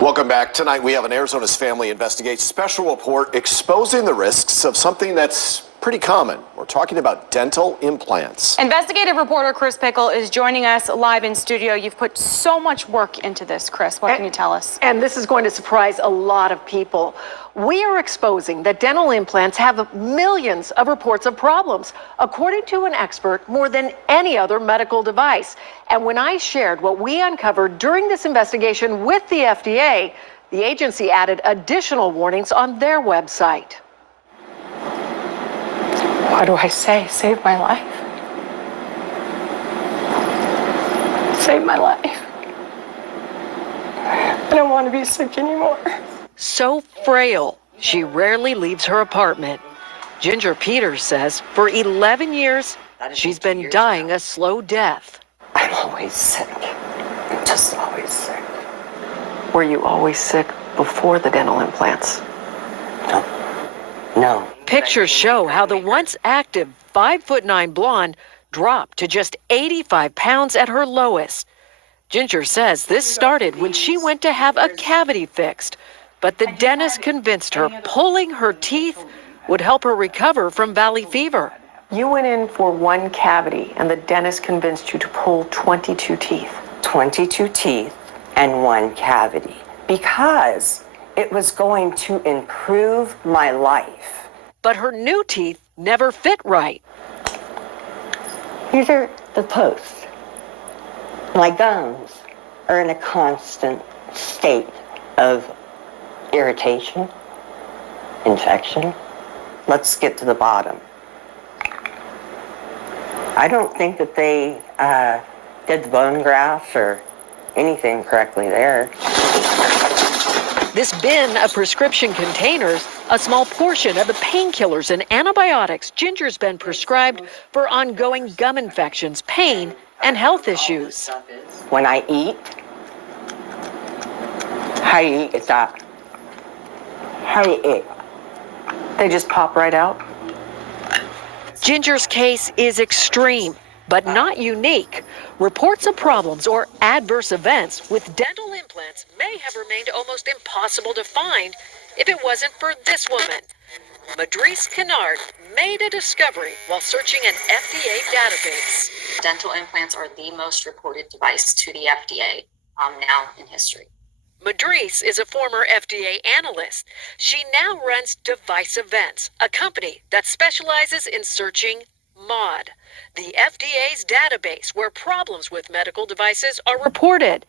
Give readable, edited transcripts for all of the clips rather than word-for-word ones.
Welcome back. Tonight we have an Arizona's Family Investigates special report exposing the risks of something that's pretty common. We're talking about dental implants. Investigative reporter Chris Pickle is joining us live in studio. You've put so much work into this, Chris. What can you tell us? And this is going to surprise a lot of people. We are exposing that dental implants have millions of reports of problems, according to an expert, more than any other medical device. And when I shared what we uncovered during this investigation with the FDA, the agency added additional warnings on their website. What do I say? Save my life. Save my life. I don't want to be sick anymore. So frail, she rarely leaves her apartment. Ginger Peters says for 11 years, she's been dying a slow death. I'm always sick. I'm just always sick. Were you always sick before the dental implants? No. Pictures show how the once active 5'9" blonde dropped to just 85 pounds at her lowest. Ginger says this started when she went to have a cavity fixed, but the dentist convinced her pulling her teeth would help her recover from valley fever. You went in for one cavity and the dentist convinced you to pull 22 teeth. 22 teeth and one cavity because it was going to improve my life. But her new teeth never fit right. These are the posts. My gums are in a constant state of irritation, infection. Let's get to the bottom. I don't think that they did the bone grafts or anything correctly there. This bin of prescription containers, a small portion of the painkillers and antibiotics Ginger's been prescribed for ongoing gum infections, pain, and health issues. When I eat, how you eat is that. How you eat. They just pop right out? Ginger's case is extreme, but not unique. Reports of problems or adverse events with dental implants may have remained almost impossible to find if it wasn't for this woman. Madrice Kennard made a discovery while searching an FDA database. Dental implants are the most reported device to the FDA now in history. Madrice is a former FDA analyst. She now runs Device Events, a company that specializes in searching MAUDE, the FDA's database where problems with medical devices are reported.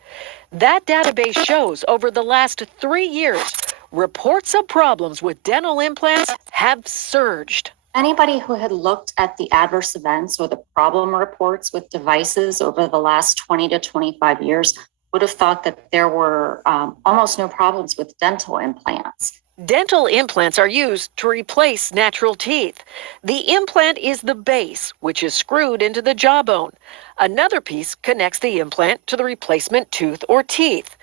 That database shows over the last 3 years, reports of problems with dental implants have surged. Anybody who had looked at the adverse events or the problem reports with devices over the last 20 to 25 years would have thought that there were almost no problems with dental implants. Dental implants are used to replace natural teeth. The implant is the base, which is screwed into the jawbone. Another piece connects the implant to the replacement tooth or teeth.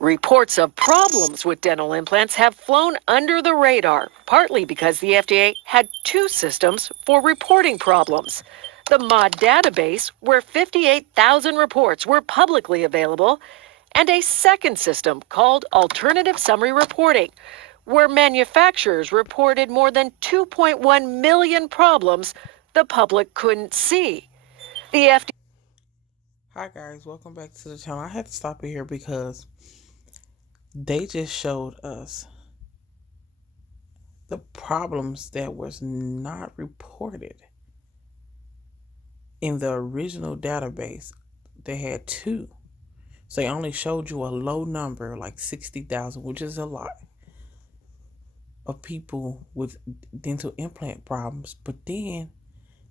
Reports of problems with dental implants have flown under the radar, partly because the FDA had 2 systems for reporting problems. The MAUDE database, where 58,000 reports were publicly available, and a second system called Alternative Summary Reporting, where manufacturers reported more than 2.1 million problems the public couldn't see. The FDA... Hi guys, welcome back to the channel. I had to stop it here because they just showed us the problems that was not reported. In the original database, they had 2. So they only showed you a low number, like 60,000, which is a lot, of people with dental implant problems. But then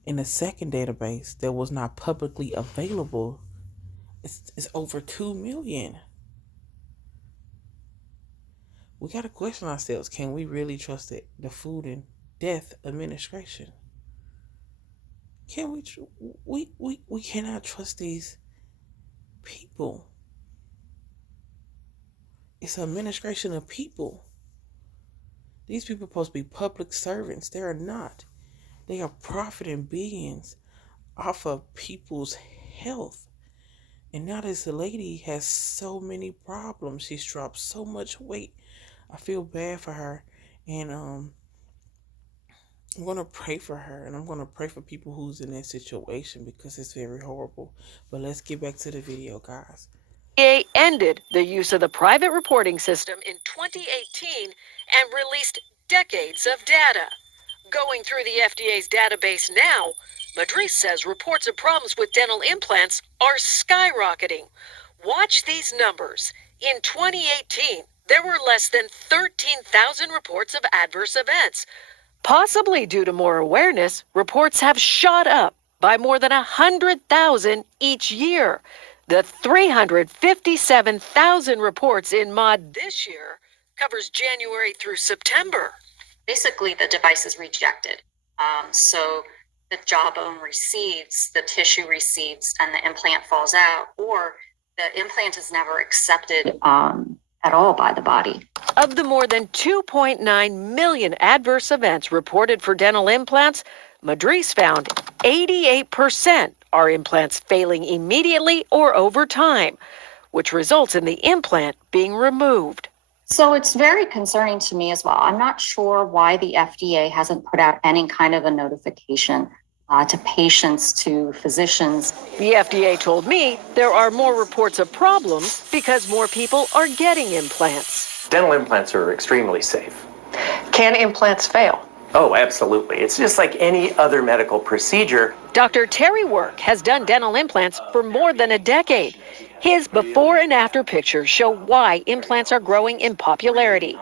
in the second database that was not publicly available, it's over 2 million. We got to question ourselves. Can we really trust the Food and Death Administration? Can we cannot trust these people. It's an administration of people. These people are supposed to be public servants. They are not. They are profiting billions off of people's health. And now this lady has so many problems. She's dropped so much weight. I feel bad for her. And I'm going to pray for her. And I'm going to pray for people who's in that situation because it's very horrible. But let's get back to the video, guys. FDA ended the use of the private reporting system in 2018 and released decades of data. Going through the FDA's database now, Madriz says reports of problems with dental implants are skyrocketing. Watch these numbers. In 2018, there were less than 13,000 reports of adverse events. Possibly due to more awareness, reports have shot up by more than 100,000 each year. The 357,000 reports in MOD this year covers January through September. Basically, the device is rejected. So the jawbone recedes, the tissue recedes, and the implant falls out, or the implant is never accepted at all by the body. Of the more than 2.9 million adverse events reported for dental implants, Madriz found 88% are implants failing immediately or over time, which results in the implant being removed. So it's very concerning to me as well. I'm not sure why the FDA hasn't put out any kind of a notification to patients, to physicians. The FDA told me there are more reports of problems because more people are getting implants. Dental implants are extremely safe. Can implants fail? Oh, absolutely. It's just like any other medical procedure. Dr. Terry Work has done dental implants for more than a decade. His before and after pictures show why implants are growing in popularity.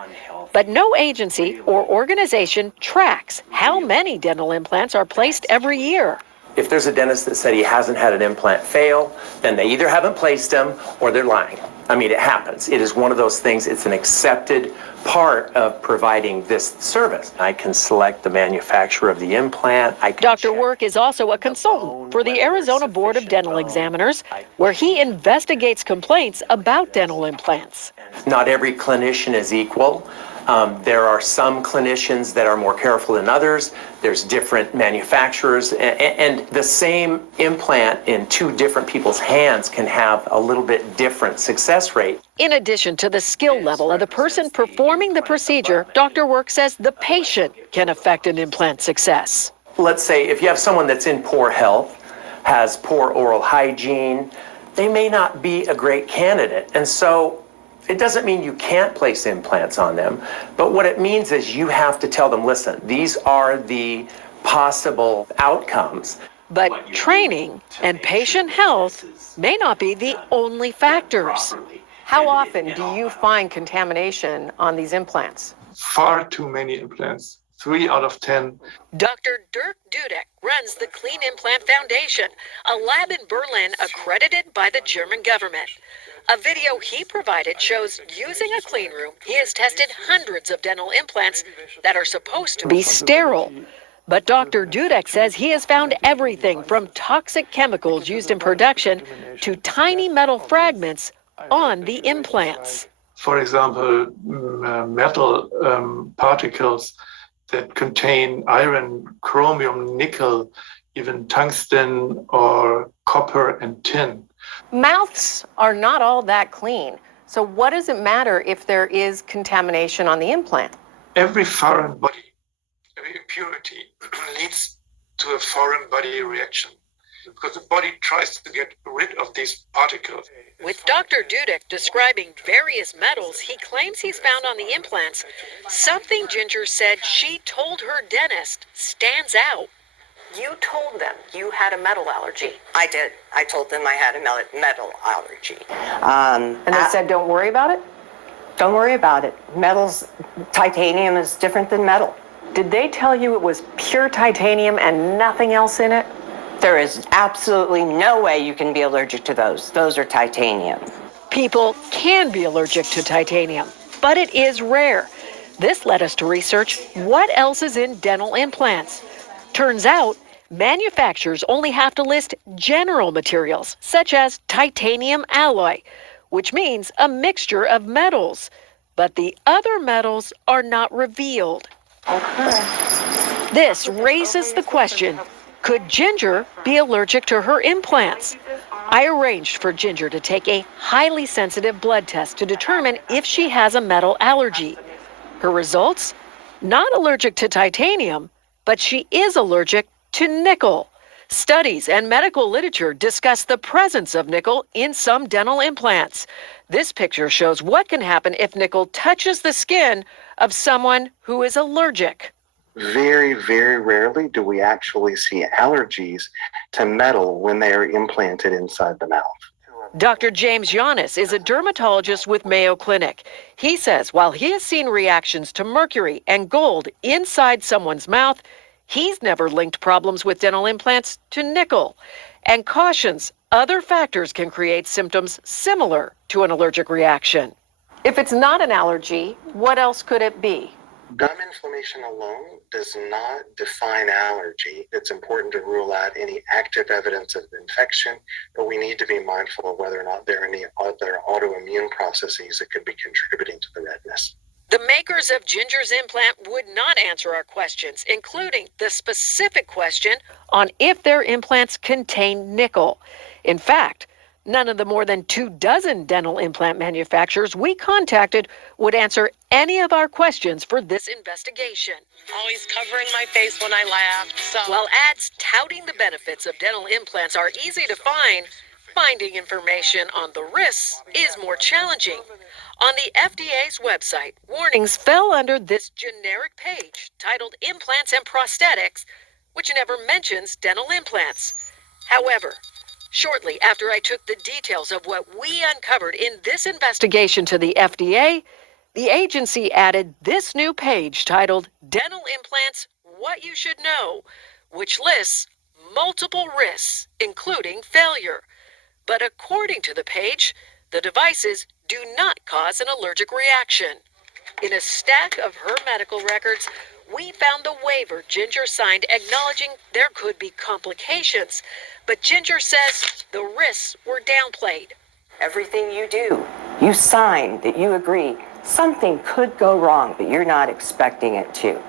But no agency or organization tracks how many dental implants are placed every year. If there's a dentist that said he hasn't had an implant fail, then they either haven't placed them or they're lying. I mean, it happens. It is one of those things. It's an accepted part of providing this service. I can select the manufacturer of the implant. Dr. Work is also a consultant for the Arizona Board of Dental Examiners, where he investigates complaints about dental implants. Not every clinician is equal. There are some clinicians that are more careful than others. There's different manufacturers, and the same implant in two different people's hands can have a little bit different success rate. In addition to the skill level of the person performing the procedure, Dr. Work says the patient can affect an implant success. Let's say if you have someone that's in poor health, has poor oral hygiene, they may not be a great candidate. And so it doesn't mean you can't place implants on them, but what it means is you have to tell them, listen, these are the possible outcomes. But training and patient health may not be the only factors. How often do you find contamination on these implants? Far too many implants. 3 out of 10. Dr. Dirk Dudek runs the Clean Implant Foundation, a lab in Berlin accredited by the German government. A video he provided shows using a clean room, he has tested hundreds of dental implants that are supposed to be sterile. But Dr. Dudek says he has found everything from toxic chemicals used in production to tiny metal fragments on the implants. For example, metal particles that contain iron, chromium, nickel, even tungsten or copper and tin. Mouths are not all that clean. So what does it matter if there is contamination on the implant? Every foreign body, every impurity leads to a foreign body reaction because the body tries to get rid of these particles. With Dr. Dudek describing various metals he claims he's found on the implants, something Ginger said she told her dentist stands out. You told them you had a metal allergy. I did. I told them I had a metal allergy. And they said, don't worry about it? Don't worry about it. Titanium is different than metal. Did they tell you it was pure titanium and nothing else in it? There is absolutely no way you can be allergic to those. Those are titanium. People can be allergic to titanium, but it is rare. This led us to research what else is in dental implants. Turns out, manufacturers only have to list general materials, such as titanium alloy, which means a mixture of metals. But the other metals are not revealed. Okay. This raises the question, Could Ginger be allergic to her implants? I arranged for Ginger to take a highly sensitive blood test to determine if she has a metal allergy. Her results? Not allergic to titanium, but she is allergic to nickel. Studies and medical literature discuss the presence of nickel in some dental implants. This picture shows what can happen if nickel touches the skin of someone who is allergic. Very, very rarely do we actually see allergies to metal when they are implanted inside the mouth. Dr. James Yanis is a dermatologist with Mayo Clinic. He says while he has seen reactions to mercury and gold inside someone's mouth, he's never linked problems with dental implants to nickel, and cautions other factors can create symptoms similar to an allergic reaction. If it's not an allergy, what else could it be? Gum inflammation alone does not define allergy. It's important to rule out any active evidence of infection, but we need to be mindful of whether or not there are any other autoimmune processes that could be contributing to the redness. The makers of Ginger's implant would not answer our questions, including the specific question on if their implants contain nickel. In fact, none of the more than 24 dental implant manufacturers we contacted would answer any of our questions for this investigation. Always covering my face when I laugh. So. While ads touting the benefits of dental implants are easy to find, finding information on the risks is more challenging. On the FDA's website, warnings fell under this generic page titled Implants and Prosthetics, which never mentions dental implants. However, shortly after I took the details of what we uncovered in this investigation to the FDA, the agency added this new page titled Dental Implants, What You Should Know, which lists multiple risks, including failure. But according to the page, the devices do not cause an allergic reaction. In a stack of her medical records, we found the waiver Ginger signed acknowledging there could be complications, but Ginger says the risks were downplayed. Everything you do, you sign that you agree something could go wrong, but you're not expecting it to.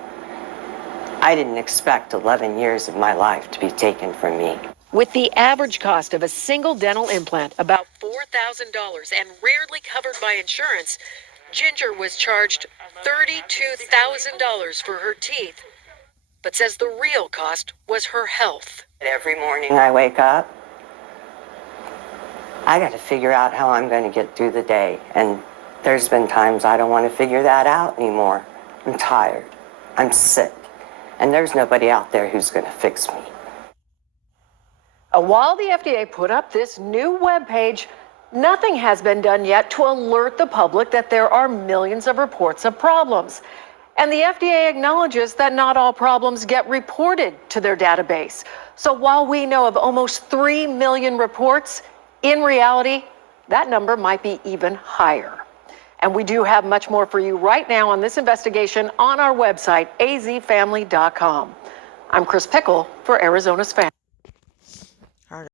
I didn't expect 11 years of my life to be taken from me. With the average cost of a single dental implant about $4,000 and rarely covered by insurance, Ginger was charged $32,000 for her teeth, but says the real cost was her health. Every morning I wake up, I got to figure out how I'm going to get through the day. And there's been times I don't want to figure that out anymore. I'm tired. I'm sick. And there's nobody out there who's going to fix me. While the FDA put up this new webpage, nothing has been done yet to alert the public that there are millions of reports of problems. And the FDA acknowledges that not all problems get reported to their database. So while we know of almost 3 million reports, in reality, that number might be even higher. And we do have much more for you right now on this investigation on our website, azfamily.com. I'm Chris Pickle for Arizona's Family.